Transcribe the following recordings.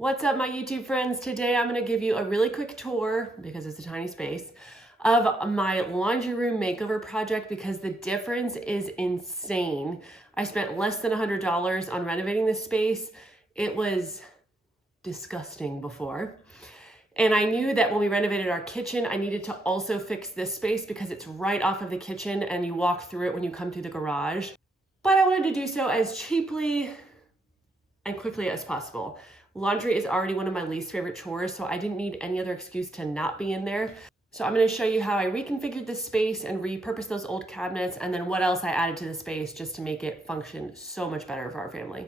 What's up, my YouTube friends? Today I'm going to give you a really quick tour, because it's a tiny space, of my laundry room makeover project because the difference is insane. I spent less than $100 on renovating this space. It was disgusting before. And I knew that when we renovated our kitchen, I needed to also fix this space because it's right off of the kitchen and you walk through it when you come through the garage. But I wanted to do so as cheaply and quickly as possible. Laundry is already one of my least favorite chores, so I didn't need any other excuse to not be in there. So I'm going to show you how I reconfigured this space and repurposed those old cabinets, and then what else I added to the space just to make it function so much better for our family.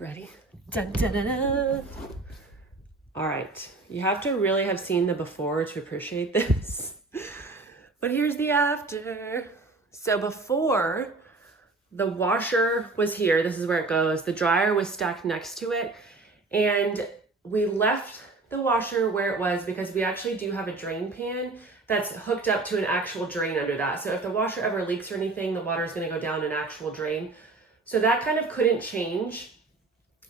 Ready? Dun, dun, dun, dun. All right, you have to really have seen the before to appreciate this. But here's the after. So before, the washer was here. This is where it goes. The dryer was stacked next to it. And we left the washer where it was because we actually do have a drain pan that's hooked up to an actual drain under that. So if the washer ever leaks or anything, the water is going to go down an actual drain. So that kind of couldn't change.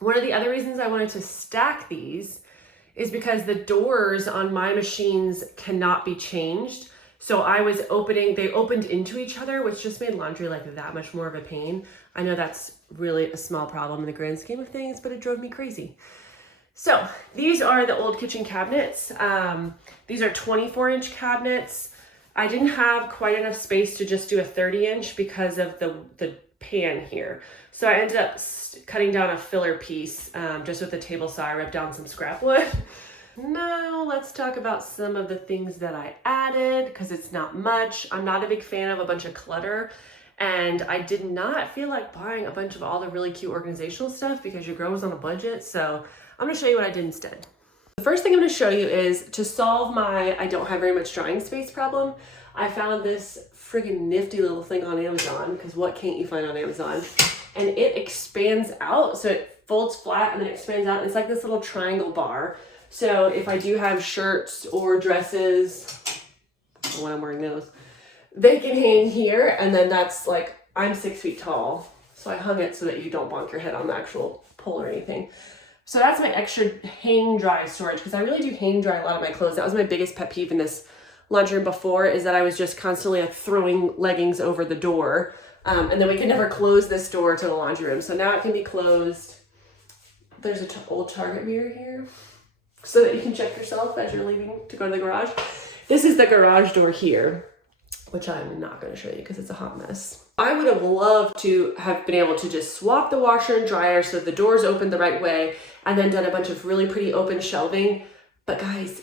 One of the other reasons I wanted to stack these is because the doors on my machines cannot be changed. So they opened into each other, which just made laundry like that much more of a pain. I know that's really a small problem in the grand scheme of things, but it drove me crazy. So these are the old kitchen cabinets. These are 24-inch cabinets. I didn't have quite enough space to just do a 30-inch because of the pan here. So I ended up cutting down a filler piece just with the table saw. I ripped down some scrap wood. Now let's talk about some of the things that I added because it's not much. I'm not a big fan of a bunch of clutter, and I did not feel like buying a bunch of all the really cute organizational stuff because your girl was on a budget. So I'm gonna show you what I did instead. The first thing I'm gonna show you is to solve my I don't have very much drying space problem. I found this friggin' nifty little thing on Amazon, because what can't you find on Amazon? And it expands out, so it folds flat and then expands out. And it's like this little triangle bar. So if I do have shirts or dresses, when I'm wearing those, they can hang here. And then that's like, I'm 6 feet tall. So I hung it so that you don't bonk your head on the actual pole or anything. So that's my extra hang dry storage, because I really do hang dry a lot of my clothes. That was my biggest pet peeve in this laundry room before, is that I was just constantly like throwing leggings over the door. And then we could never close this door to the laundry room. So now it can be closed. There's an old Target mirror here, so that you can check yourself as you're leaving to go to the garage. This is the garage door here, which I'm not going to show you because it's a hot mess. I would have loved to have been able to just swap the washer and dryer so the doors opened the right way, and then done a bunch of really pretty open shelving. But guys,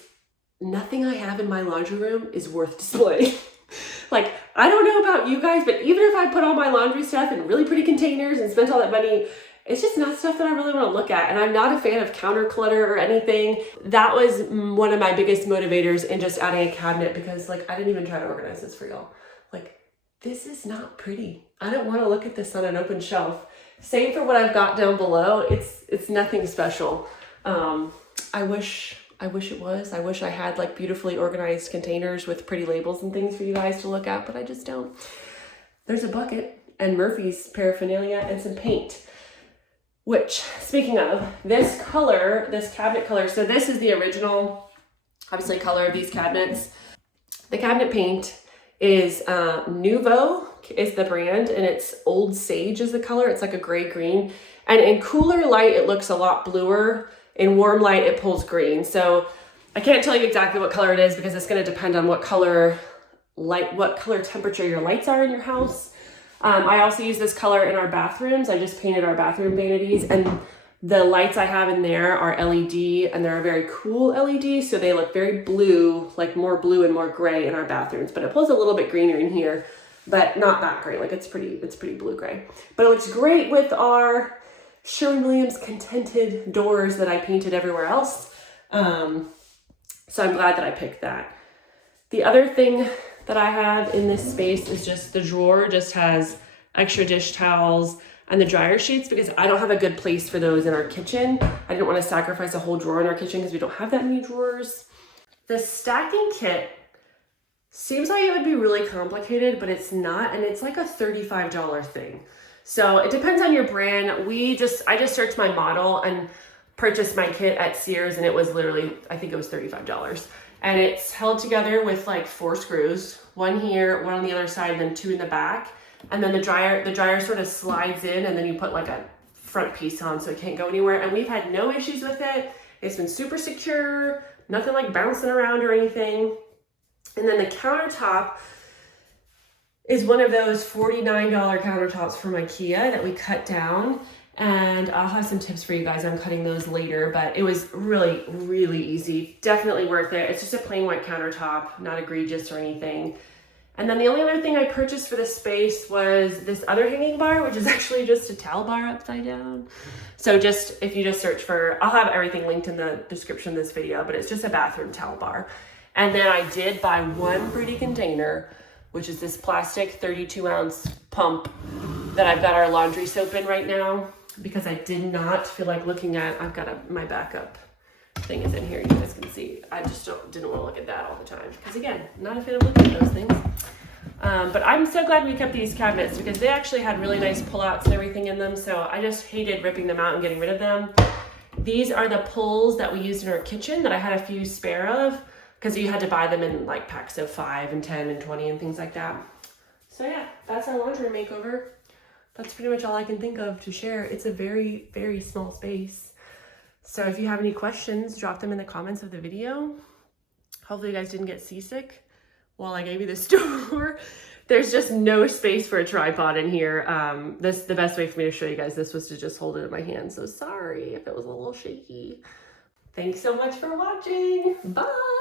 nothing I have in my laundry room is worth displaying. Like, I don't know about you guys, but even if I put all my laundry stuff in really pretty containers and spent all that money, it's just not stuff that I really want to look at. And I'm not a fan of counter clutter or anything. That was one of my biggest motivators in just adding a cabinet, because like, I didn't even try to organize this for y'all. Like, this is not pretty. I don't want to look at this on an open shelf. Same for what I've got down below. It's nothing special. I wish it was. I wish I had like beautifully organized containers with pretty labels and things for you guys to look at, but I just don't. There's a bucket and Murphy's paraphernalia and some paint. Which, speaking of, this color, this cabinet color, so this is the original, obviously, color of these cabinets. The cabinet paint is Nouveau is the brand, and it's Old Sage is the color. It's like a gray-green. And in cooler light, it looks a lot bluer. In warm light, it pulls green. So I can't tell you exactly what color it is because it's going to depend on what color temperature your lights are in your house. I also use this color in our bathrooms. I just painted our bathroom vanities, and the lights I have in there are LED, and they're a very cool LED. So they look very blue, like more blue and more gray in our bathrooms, but it pulls a little bit greener in here, but not that gray. Like it's pretty blue gray, but it looks great with our Sherwin-Williams contented doors that I painted everywhere else. So I'm glad that I picked that. The other thing that I have in this space is just the drawer just has extra dish towels and the dryer sheets, because I don't have a good place for those in our kitchen. I didn't want to sacrifice a whole drawer in our kitchen because we don't have that many drawers. The stacking kit seems like it would be really complicated, but it's not, and it's like a $35 thing. So it depends on your brand. I just searched my model, and purchased my kit at Sears, and it was literally, I think it was $35. And it's held together with like 4 screws, one here, one on the other side, and then 2 in the back. And then the dryer sort of slides in, and then you put like a front piece on so it can't go anywhere. And we've had no issues with it. It's been super secure, nothing like bouncing around or anything. And then the countertop is one of those $49 countertops from IKEA that we cut down. And I'll have some tips for you guys on cutting those later, but it was really, really easy. Definitely worth it. It's just a plain white countertop, not egregious or anything. And then the only other thing I purchased for this space was this other hanging bar, which is actually just a towel bar upside down. So just, if you just search for, I'll have everything linked in the description of this video, but it's just a bathroom towel bar. And then I did buy one pretty container, which is this plastic 32-ounce pump that I've got our laundry soap in right now, because I did not feel like looking at, I've got my backup thing is in here, you guys can see. I just didn't want to look at that all the time, because again, not a fan of looking at those things. But I'm so glad we kept these cabinets, because they actually had really nice pullouts and everything in them, so I just hated ripping them out and getting rid of them. These are the pulls that we used in our kitchen that I had a few spare of, because you had to buy them in like packs of 5 and 10 and 20 and things like that. So yeah, that's our laundry makeover. That's pretty much all I can think of to share. It's a very, very small space. So if you have any questions, drop them in the comments of the video. Hopefully you guys didn't get seasick while I gave you this tour. There's just no space for a tripod in here. The best way for me to show you guys this was to just hold it in my hand. So sorry if it was a little shaky. Thanks so much for watching. Bye.